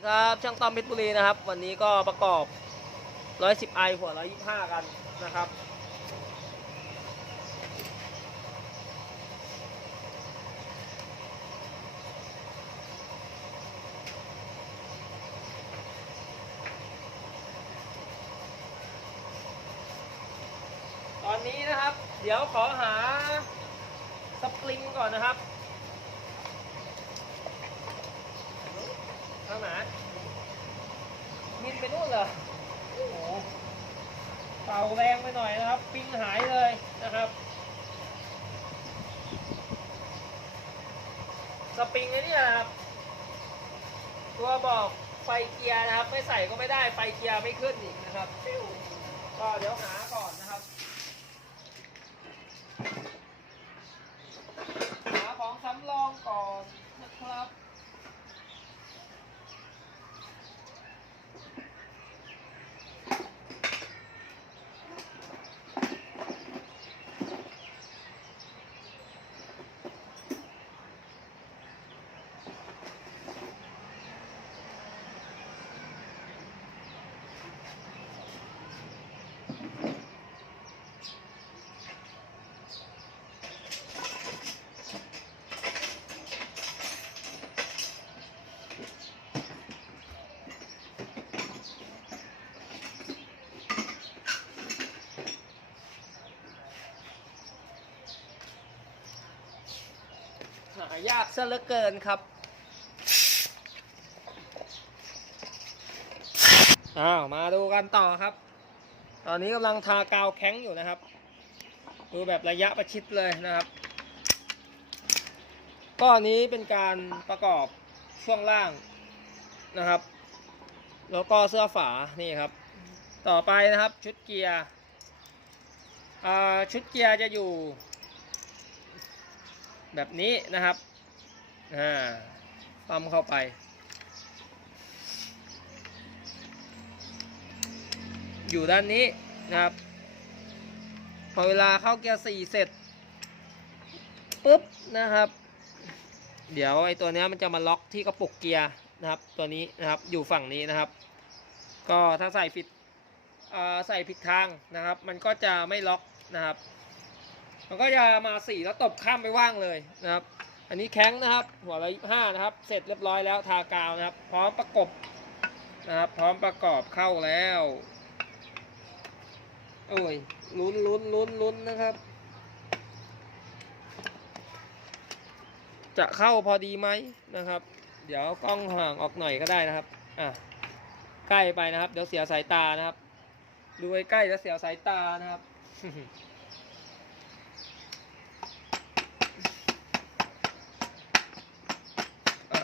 ดีครับช่างต้อมเพชรบุรีนะครับ วันนี้ก็ประกอบ 110 i หัว 125 กันนะครับ ตอนนี้นะครับ เดี๋ยวขอหาสปริงก่อนนะครับ ข้างไหนมินไปนู่นเหรอโอ้โหเป่าแรงไปหน่อยนะครับ ปิงหายเลยนะครับ สปริงไอ้นี่นะครับ ตัวบอกไฟเกียร์นะครับ ไม่ใส่ก็ไม่ได้ ไฟเกียร์ไม่ขึ้นอีกนะครับ ก็เดี๋ยวหาก่อนนะครับ หาของสำรองก่อนนะครับ หายากซะเหลือเกินครับ อ้าว มาดูกันต่อครับ ตอนนี้กำลังทากาวแข็งอยู่นะครับ ดูแบบระยะประชิดเลยนะครับก็อันนี้เป็นการประกอบช่วงล่างนะครับ แล้วก็เสื้อฝานี่ครับ ต่อไปนะครับชุดเกียร์อ่าชุดเกียร์จะอยู่แบบนี้นะครับ อ่าปั๊มเข้าไป อยู่ด้านนี้นะครับ พอเวลาเข้าเกียร์สี่เสร็จปุ๊บนะครับ เดี๋ยวไอ้ตัวนี้มันจะมาล็อกที่กระปุกเกียร์นะครับ ตัวนี้นะครับอยู่ฝั่งนี้นะครับ ก็ถ้าใส่ผิดใส่ผิดทางนะครับ มันก็จะไม่ล็อกนะครับ มันก็จะมาสี่แล้วตบข้ามไปว่างเลยนะครับ อันนี้แข้งนะครับ หัวละห้านะครับ เสร็จเรียบร้อยแล้วทากาวนะครับ พร้อมประกบนะครับ พร้อมประกอบเข้าแล้วโอ้ยลุ้นลุ้นลุ้นลุ้นนะครับ จะเข้าพอดีไหมนะครับ เดี๋ยวกล้องห่างออกหน่อยก็ได้นะครับอะใกล้ไปนะครับ เดี๋ยวเสียสายตานะครับ ดูใกล้ๆแล้วเสียสายตานะครับ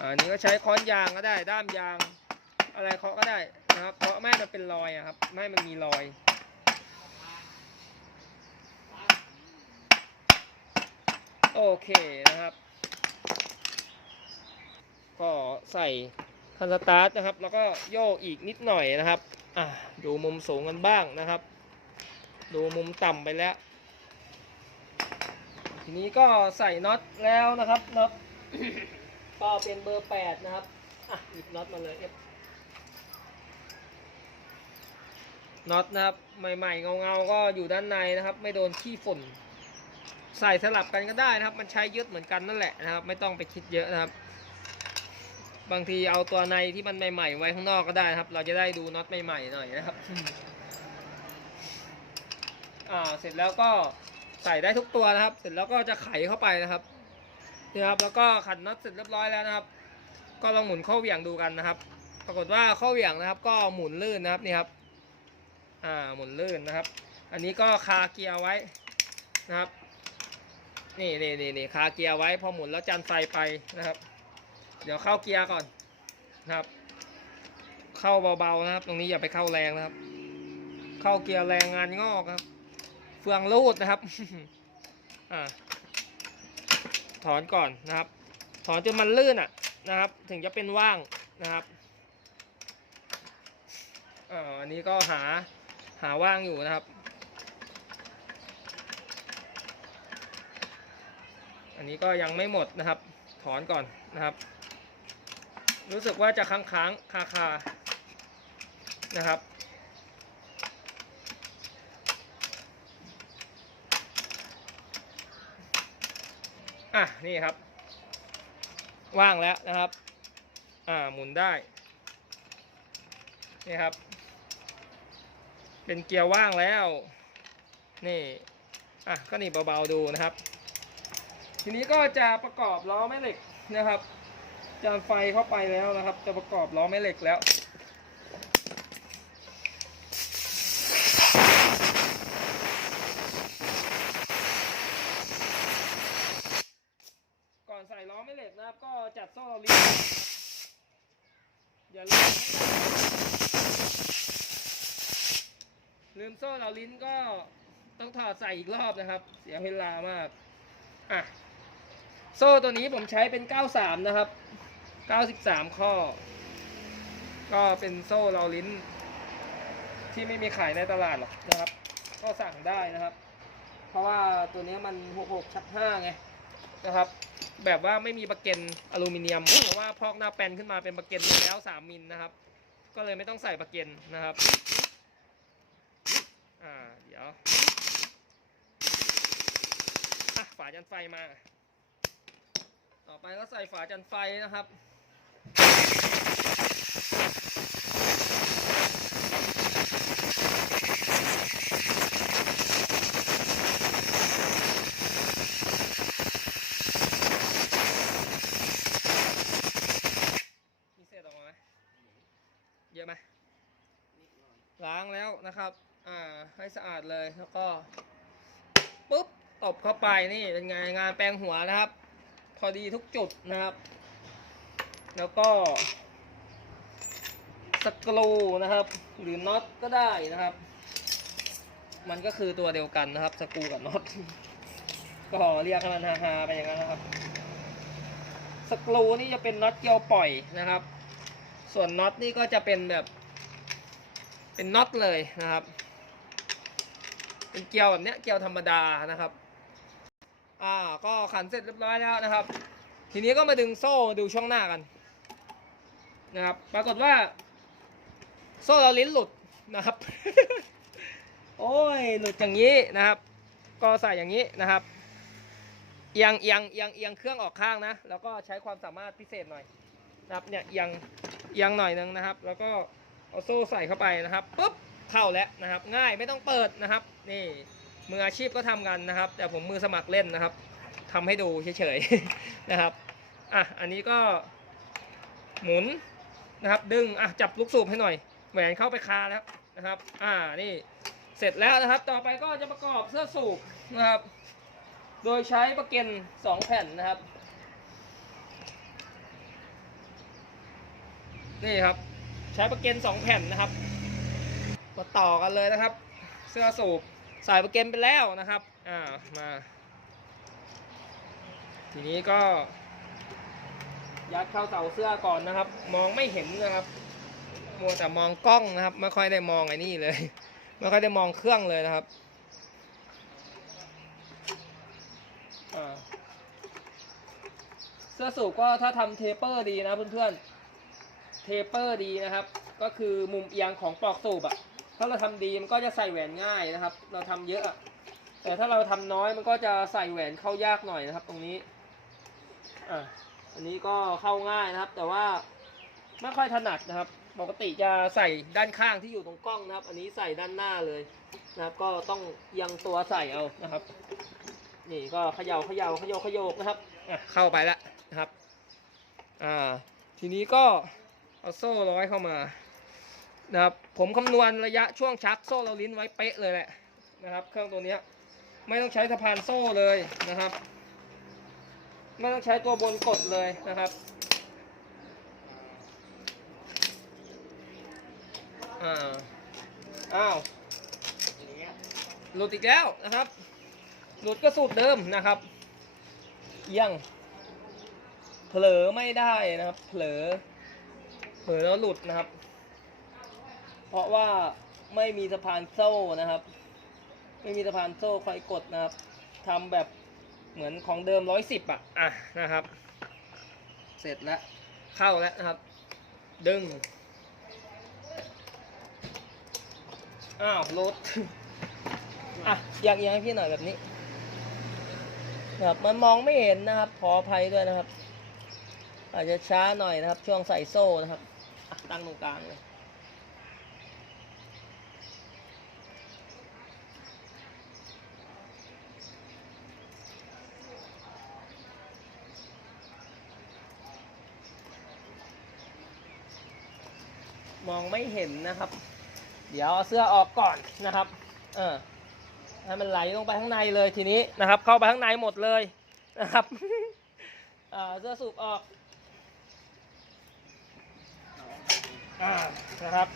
อันนี้ก็ใช้ค้อนยางก็ได้ ด้ามยาง อะไรเคาะก็ได้นะครับเพราะไม่มันเป็นรอยอะครับ ไม่มันมีรอย โอเคนะครับ ก็ใส่คันสตาร์ทนะครับ แล้วก็โยกอีกนิดหน่อยนะครับ อะดูมุมสูงกันบ้างนะครับ ดูมุมต่ำไปแล้ว ทีนี้ก็ใส่น็อตแล้วนะครับน็อต ก็เป็นเบอร์แปดนะครับ อะหยิบน็อตมาเลยเอฟน็อตนะครับ ใหม่ๆเงาๆก็อยู่ด้านในนะครับ ไม่โดนขี้ฝุ่น ใส่สลับกันก็ได้นะครับ มันใช้ยึดเหมือนกันนั่นแหละนะครับ ไม่ต้องไปคิดเยอะนะครับ บางทีเอาตัวในที่มันใหม่ๆไว้ข้างนอกก็ได้นะครับ เราจะได้ดูน็อตใหม่ๆหน่อยนะครับอ่าเสร็จแล้วก็ใส่ได้ทุกตัวนะครับ เสร็จแล้วก็จะไขเข้าไปนะครับ นี่ครับแล้วก็ขันน็อตเสร็จเรียบร้อยแล้วนะครับ ก็ลองหมุนข้อเหวี่ยงดูกันนะครับ ปรากฏว่าข้อเหวี่ยงนะครับ ก็หมุนลื่นนะครับนี่ครับ อ่าหมุนลื่นนะครับ อันนี้ก็คาเกียร์ไว้นะครับ นี่นี่นี่นี่คาเกียร์ไว้พอหมุนแล้วจันไฟไปนะครับ เดี๋ยวเข้าเกียร์ก่อนนะครับ เข้าเบาๆนะครับ ตรงนี้อย่าไปเข้าแรงนะครับ เข้าเกียร์แรงงานงอกครับ เฟืองรูดนะครับ อ่า ถอนก่อนนะครับ ถอนจนมันลื่นอะนะครับ ถึงจะเป็นว่างนะครับอ่าอันนี้ก็หาหาว่างอยู่นะครับ อันนี้ก็ยังไม่หมดนะครับ ถอนก่อนนะครับ รู้สึกว่าจะค้างค้างคาคานะครับ อะนี่ครับ ว่างแล้วนะครับ อ่าหมุนได้ นี่ครับ เป็นเกียร์ว่างแล้ว นี่อะก็หนี่เบาๆดูนะครับ ทีนี้ก็จะประกอบล้อแม่เหล็กนะครับ จานไฟเข้าไปแล้วนะครับ จะประกอบล้อแม่เหล็กแล้ว ก่อนใส่ล้อแม่เหล็กนะครับ ก็จัดโซ่เราลิ้นอย่าลืมลืมโซ่ เราลิ้นก็ต้องถอดใส่อีกรอบนะครับ เสียเวลามาก อะ โซ่ตัวนี้ผมใช้เป็น 93 นะครับ 93 ข้อ ก็เป็นโซ่เราลิ้น ที่ไม่มีขายในตลาดหรอกนะครับ ก็สั่งได้นะครับ เพราะว่าตัวนี้มัน 66 ชัก 5 ไงนะครับ แบบว่าไม่มีประเก็นอลูมิเนียม เพราะว่าพอกหน้าแปนขึ้นมาเป็นประเก็นแล้ว 3 มิลนะครับ ก็เลยไม่ต้องใส่ประเก็นนะครับ อ่า เดี๋ยวอะฝาจันไฟมา ต่อไปก็ใส่ฝาจันไฟนะครับ มีเศษออกมาไหมเยอะไหมล้างแล้วนะครับ อ่า ให้สะอา ดเลยแล้วก็ปุ๊บตบเข้าไปนี่เป็นไงงานแปรงหัวนะครับ พอดีทุกจุดนะครับ แล้วก็สกรูนะครับ หรือน็อตก็ได้นะครับ มันก็คือตัวเดียวกันนะครับ สกรูกับน็อตก็เรียกมันฮาๆไปอย่างนั้นนะครับ สกรูนี่จะเป็นน็อตเกลียวปล่อยนะครับ ส่วนน็อตนี่ก็จะเป็นแบบ เป็นน็อตเลยนะครับ เป็นเกลียวแบบเนี้ยเกลียวธรรมดานะครับ อ่าก็ขันเสร็จเรียบร้อยแล้วนะครับ ทีนี้ก็มาดึงโซ่ดูช่องหน้ากันนะครับ ปรากฏว่า โซ่เราลิ้นหลุดนะครับ โอ้ยหลุดอย่างนี้นะครับ ก็ใส่อย่างนี้นะครับเอียงเอียงเอียงเอียงเครื่องออกข้างนะ แล้วก็ใช้ความสามารถพิเศษหน่อยนะครับเนี่ยเอียงเอียงหน่อยนึงนะครับ แล้วก็เอาโซ่ใส่เข้าไปนะครับปุ๊บ เข้าแล้วนะครับ ง่ายไม่ต้องเปิดนะครับ นี่มืออาชีพก็ทำกันนะครับ แต่ผมมือสมัครเล่นนะครับทำให้ดูเฉยๆนะครับอะอันนี้ก็หมุนนะครับ ดึงอะจับลูกสูบให้หน่อยแหวนเข้าไปคาแล้วนะครับ อ่านี่เสร็จแล้วนะครับ ต่อไปก็จะประกอบเสื้อสูบนะครับ โดยใช้ประเก็นสองแผ่นนะครับ นี่ครับ ใช้ประเก็นสองแผ่นนะครับ มาต่อกันเลยนะครับ เสื้อสูบใส่ประเก็นไปแล้วนะครับอ่ามา ทีนี้ก็ ยัดเข้าเสาเสื้อก่อนนะครับ มองไม่เห็นนะครับมัวแต่มองกล้องนะครับ ไม่ค่อยได้มองไอ้นี่เลย ไม่ค่อยได้มองเครื่องเลยนะครับเสื้อสูบก็ถ้าทำเทปเปอร์ดีนะเพื่อนๆ เทปเปอร์ดีนะครับ ก็คือมุมเอียงของปลอกสูบอะ ถ้าเราทำดีมันก็จะใส่แหวนง่ายนะครับ เราทำเยอะ แต่ถ้าเราทำน้อยมันก็จะใส่แหวนเข้ายากหน่อยนะครับ ตรงนี้อ่าอันนี้ก็เข้าง่ายนะครับ แต่ว่าไม่ค่อยถนัดนะครับ ปกติจะใส่ด้านข้างที่อยู่ตรงกล้องนะครับ อันนี้ใส่ด้านหน้าเลยนะครับ ก็ต้องยังตัวใส่เอานะครับ นี่ก็เขย่าเขย่าเขย่าเขยกนะครับอะเข้าไปแล้วนะครับ อ่า ทีนี้ก็เอาโซ่ร้อยเข้ามา นะครับผมคำนวณระยะช่วงชักโซ่เราลิ้นไว้เป๊ะเลยแหละนะครับ เครื่องตัวนี้ไม่ต้องใช้สะพานโซ่เลยนะครับ ไม่ต้องใช้ตัวบนกดเลยนะครับอ่าอ้าวหลุดอีกแล้วนะครับ หลุดก็สูตรเดิมนะครับยังเผลอไม่ได้นะครับ เผลอเผลอแล้วหลุดนะครับ ราะว่าไม่มีสะพานโซ่นะครับ ไม่มีสะพานโซ่คอยกดนะครับทำแบบเหมือนของเดิมร้อยสิบอะอะนะครับ เสร็จแล้วเข้าแล้วนะครับ ดึงอ้าวรถอะอยากเอียงให้พี่หน่อยแบบนี้นะครับมันมองไม่เห็นนะครับ ขออภัยด้วยนะครับ อาจจะช้าหน่อยนะครับ ช่วงใส่โซ่นะครับ ตั้งตรงกลางเลย มองไม่เห็นนะครับ เดี๋ยวเอาเสื้อออกก่อนนะครับเออให้มันไหลลงไปข้างในเลยทีนี้นะครับ เข้าไปข้างในหมดเลยนะครับเสื้อสูบออกอ่านะครับ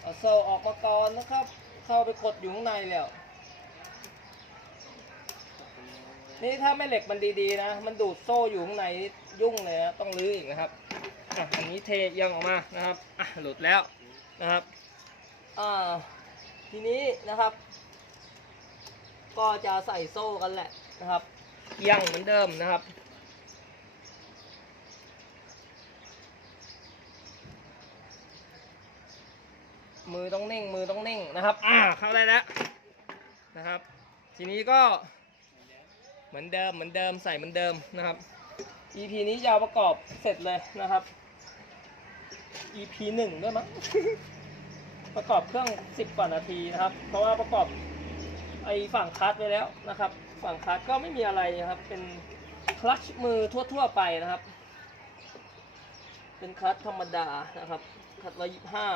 เอาโซ่ออกมาก่อนนะครับ เข้าไปกดอยู่ข้างในแล้ว นี่ถ้าไม่เหล็กมันดีๆนะ มันดูดโซ่อยู่ข้างในนี่ยุ่งเลยนะต้องรื้ออีกนะครับอะอันนี้เทยังออกมานะครับอะหลุดแล้วนะครับอ่าทีนี้นะครับ ก็จะใส่โซ่กันแหละนะครับยังเหมือนเดิมนะครับมือต้องนิ่งมือต้องนิ่งนะครับ อ่าเข้าได้แล้วนะครับ ทีนี้ก็ เหมือนเดิมเหมือนเดิมใส่เหมือนเดิมนะครับ EP นี้ยาวประกอบเสร็จเลยนะครับ EP หนึ่งด้วยมั้ง ประกอบเครื่อง10กว่านาทีนะครับ เพราะว่าประกอบไอ้ฝั่งคลัตช์ไว้แล้วนะครับ ฝั่งคลัตช์ก็ไม่มีอะไรนะครับ เป็นคลัชมือทั่วๆไปนะครับ เป็นคลัตช์ธรรมดานะครับคลัตร้อยยี่ห้า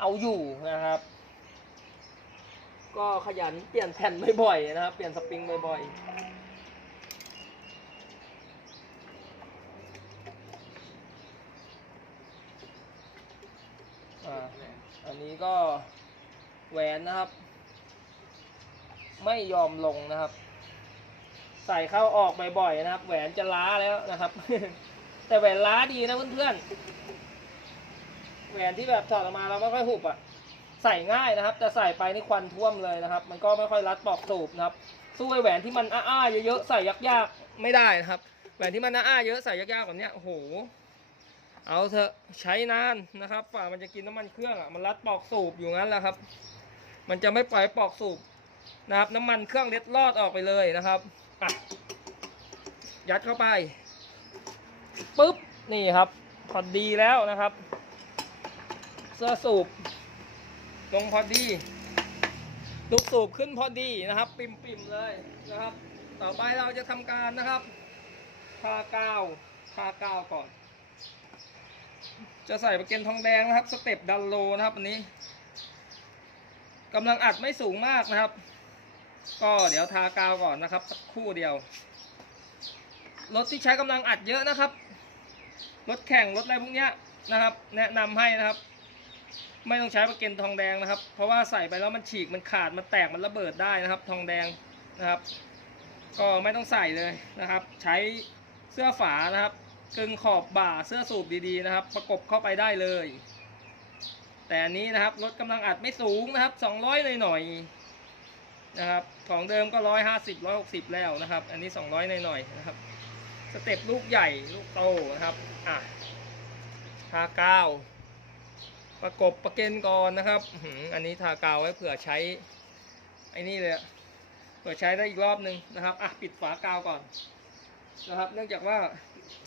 เอาอยู่นะครับ ก็ขยันเปลี่ยนแผ่นบ่อยๆนะครับ เปลี่ยนสปริงบ่อยๆอ่าอันนี้ก็แหวนนะครับ ไม่ยอมลงนะครับ ใส่เข้าออกบ่อยๆนะครับ แหวนจะล้าแล้วนะครับ แต่แหวนล้าดีนะเพื่อนๆแหวนที่แบบถอดออกมาแล้วไม่ค่อยหุบอะ ใส่ง่ายนะครับ แต่ใส่ไปนี่ควันท่วมเลยนะครับ มันก็ไม่ค่อยรัดปลอกสูบนะครับ สู้ไอ้แหวนที่มันอ้าๆเยอะๆใส่ยากๆไม่ได้นะครับ แหวนที่มันอ้าๆเยอะใส่ยากๆแบบเนี้ยโอ้โหเอาเถอะใช้นานนะครับฝ่ามันจะกินน้ำมันเครื่องอะมันรัดปลอกสูบอยู่งั้นแหละครับ มันจะไม่ปล่อยปลอกสูบนะครับน้ำมันเครื่องเล็ดลอดออกไปเลยนะครับอะยัดเข้าไปปุ๊บนี่ครับพอดีแล้วนะครับ เสื้อสูบ ลงพอดีลูกสูบขึ้นพอดีนะครับ ปิ่มปิ่มๆเลยนะครับ ต่อไปเราจะทำการนะครับทากาวทากาวก่อน จะใส่ประเกันทองแดงนะครับ สเต็ปดันโลนะครับอันนี้กำลังอัดไม่สูงมากนะครับ ก็เดี๋ยวทากาวก่อนนะครับสักคู่เดียวรถที่ใช้กำลังอัดเยอะนะครับรถแข่งรถอะไรพวกเนี้ยนะครับ แนะนำให้นะครับ ไม่ต้องใช้ประเกันทองแดงนะครับ เพราะว่าใส่ไปแล้วมันฉีกมันขาดมันแตกมันระเบิดได้นะครับ ทองแดงนะครับ ก็ไม่ต้องใส่เลยนะครับ ใช้เสื้อฝานะครับกึงขอบบ่าเสื้อสูบดีๆนะครับ ประกบเข้าไปได้เลย แต่อันนี้นะครับรถกำลังอัดไม่สูงนะครับ 200หน่อยๆนะครับของเดิมก็150 160แล้วนะครับ อันนี้200หน่อยๆนะครับ สเต็ปลูกใหญ่ลูกโตนะครับอะทากาว ประกบประเกนก่อนนะครับอันนี้ทากาวไว้เผื่อใช้ไอ้นี่เลยเผื่อใช้ได้อีกรอบหนึ่งนะครับอะปิดฝากาวก่อนนะครับ เนื่องจากว่า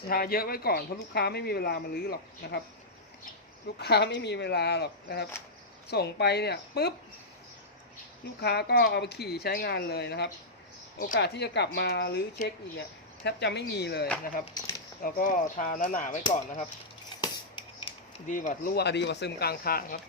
ทาเยอะไว้ก่อนเพราะลูกค้าไม่มีเวลามาลื้อหรอกนะครับ ลูกค้าไม่มีเวลาหรอกนะครับ ส่งไปเนี่ยปุ๊บลูกค้าก็เอาไปขี่ใช้งานเลยนะครับ โอกาสที่จะกลับมาหรือเช็คอีกเนี่ยแทบจะไม่มีเลยนะครับเราก็ทาหนาๆไว้ก่อนนะครับ ดีกว่ารั่วดีกว่าซึมกลางทางครับ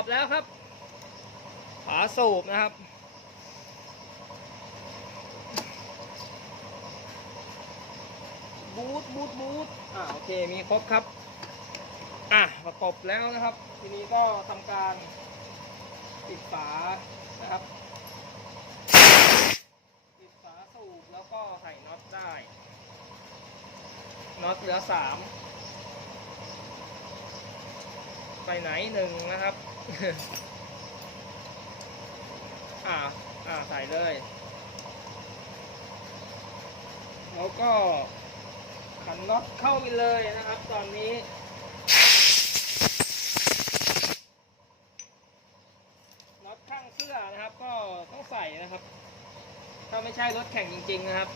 อบแล้วครับฝาสูบนะครับ บูทบูทบูทอ่าโอเคมีครบครับ อะประกบแล้วนะครับ ทีนี้ก็ทำการปิดฝานะครับปิดฝาสูบแล้วก็ใส่น็อตได้น็อตเหลือสาม ไปไหนหนึ่งนะครับ อ่า อ่า ใส่เลย แล้วก็ขันน็อตเข้าไปเลยนะครับ ตอนนี้ น็อตข้างเสื้อนะครับ ก็ต้องใส่นะครับ ถ้าไม่ใช่รถแข่งจริง ๆ นะครับ